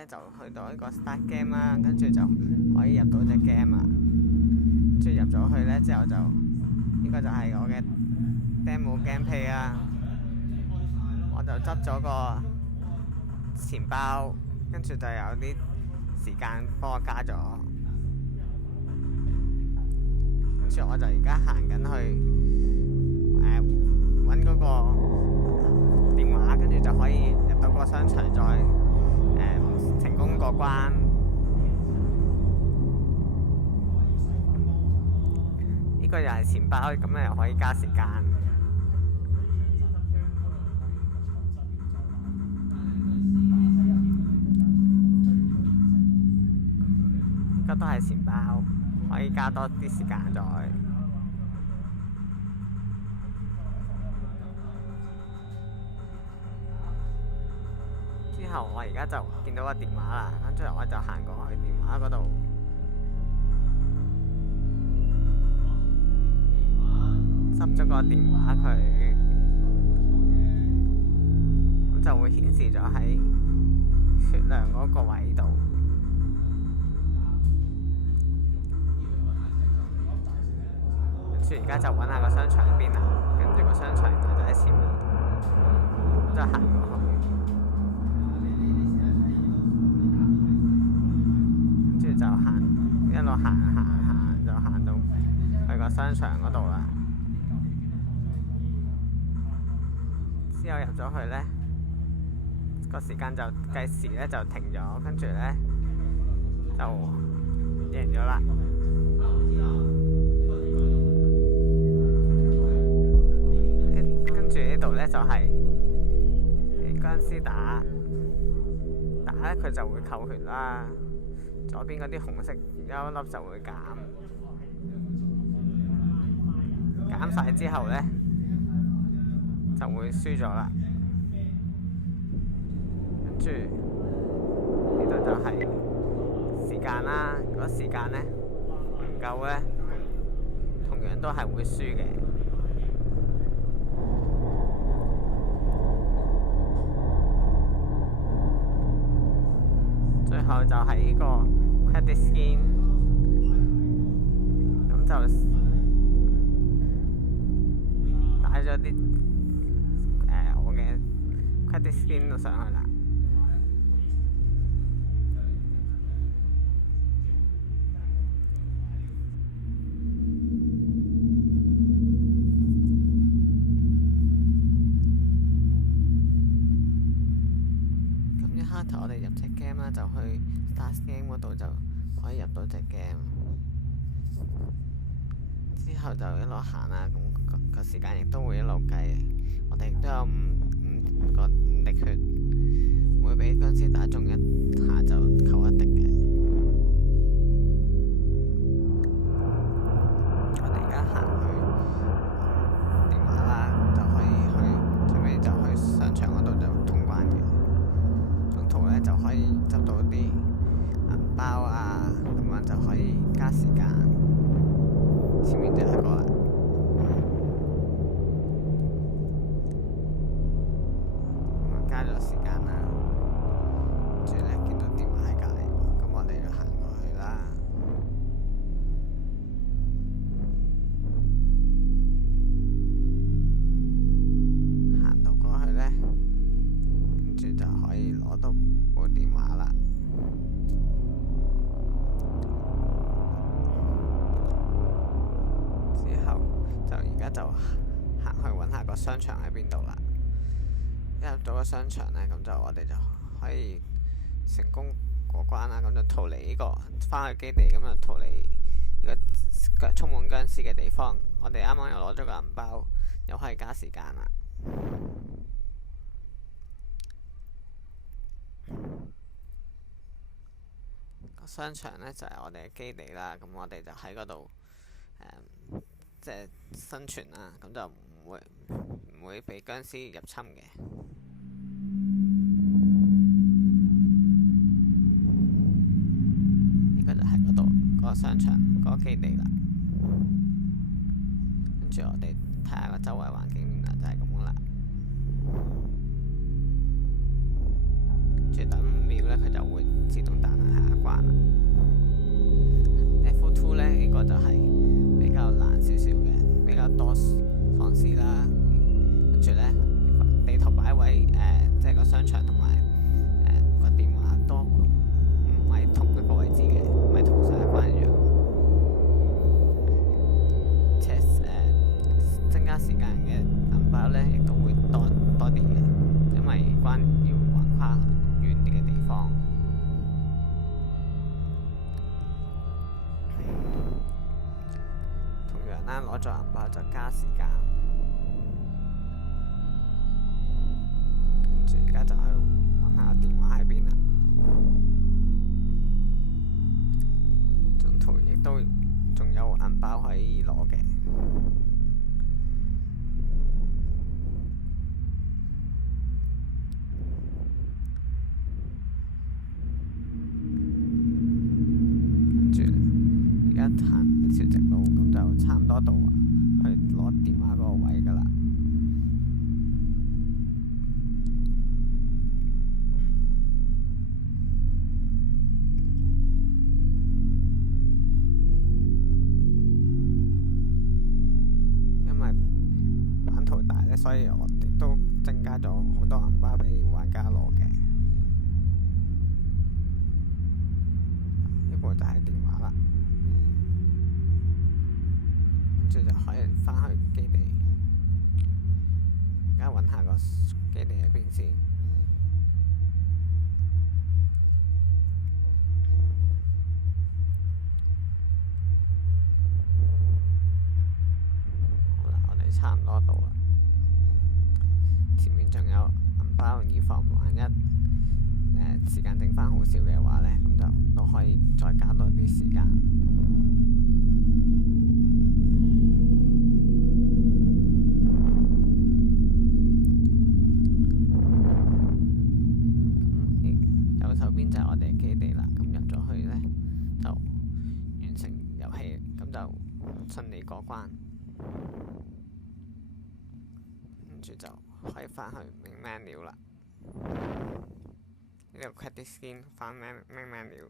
咧就去到一個 start game 啦，跟住就可以入到隻 game 啦。跟住入咗去咧之後就呢個就係我嘅 demo gameplay 啦。我就執咗個錢包，跟住就有啲時間幫我加咗。跟住我就而家行緊去揾嗰個電話，跟住就可以入到個商場，再成功過關。呢個又係錢包，咁咧又可以加時間。呢個都係錢包，可以加多啲時間再。之後我而家就見到個電話啦，跟住我就行過去電話嗰度，執咗個電話佢，咁就會顯示咗喺血量嗰個位度。跟住而家就揾下個商場喺邊啦，跟住個商場就喺前面，咁就行過去。就行一路行就行到去個商場嗰度啦。之後入咗去呢，個時間就計時呢就停咗，跟住呢就贏咗啦。跟住呢度呢就係殭屍打呢，佢就會扣血啦。左邊嗰啲紅色有一粒就會減晒之後呢，就會輸咗啦。跟住呢度就係時間啦，如果時間呢唔夠呢，同樣都係會輸嘅。最後就係呢個 credit skin， 咁就帶咗啲我嘅 credit skin 都上去啦。咁一開頭我哋入隻 game 啦，就去 start game 嗰度就可以入到隻 game。之後就一路行啦，咁個時間亦都會一路計。我哋亦都有五個滴血，每俾殭屍打中一下就扣一滴嘅。我哋而家行去電話啦，咁就可以去，最尾就去商場嗰度就通關嘅。中途呢就可以執到啲銀包啊，咁樣就可以加時間。前面就係個啦。加咗時間啦，跟住呢見到電話喺隔離，咁我哋就行過去啦。行到過去呢，跟住就可以攞到部電話啦。之後就而家就行去揾下個商場喺邊度啦。一入到個商場呢，咁就我哋就可以成功過關啦。咁就逃離呢個返去基地，咁就逃離呢個充滿殭屍嘅地方。我哋啱啱又攞咗個銀包，又可以加時間啦。個商場呢，就係我哋嘅基地啦。咁我哋就喺嗰度即係生存啦。咁就唔會俾殭屍入侵嘅。呢個就係嗰度嗰個商場嗰個基地啦。跟住我哋睇下個周圍環境，原來就係咁啦。跟住等5秒呢，佢就會商場同埋個電話都唔係同一個位置嘅，唔係同上一關一樣。而且增加時間嘅銀包呢，亦都會多啲嘅，因為要橫跨遠啲嘅地方。同樣啦，攞咗銀包就加時間。跟住而家就去揾下電話喺邊啦。中途亦都仲有銀包可以攞嘅。跟住而家行呢條直路，咁就差唔多到去攞電話嗰個位㗎啦。因為版圖大呢，所以我哋都增加咗好多銀包俾玩家攞嘅。呢部就係電話啦，跟住就可以返去基地。而家揾下個基地喺邊先。好啦，我哋差唔多到啦。前面仲有銀包，以防萬一時間剩返好少嘅話呢，咁就都可以再加多啲時間。咁右手邊就係我哋嘅基地啦。咁入咗去呢，就完成遊戲，咁就順利過關。跟住就可以返去 main menu 啦。呢度 credit skin 返 main menu。